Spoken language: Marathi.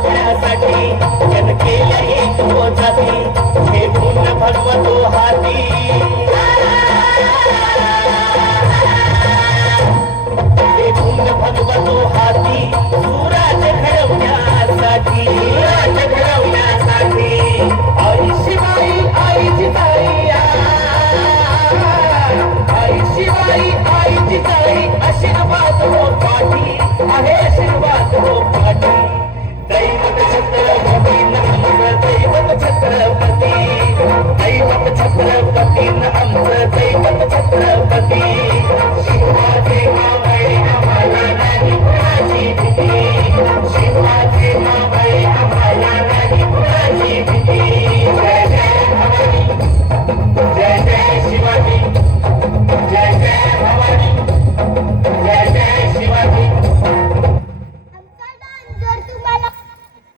आपल्यासाठी जन केल्या एक जाती हे गुण भगवतो हाती हे गुण भगवतो हाती सुराज घडवण्यासाठी आई शिवाई आई जिजाई आई शिवाई आई जिजाई आशीर्वाद हो पाठी आहे आशीर्वाद हो पाठी दैवत छत्रपती आमचं दैवत छत्रपती दैवत छत्रपती आमचं दैवत छत्रपती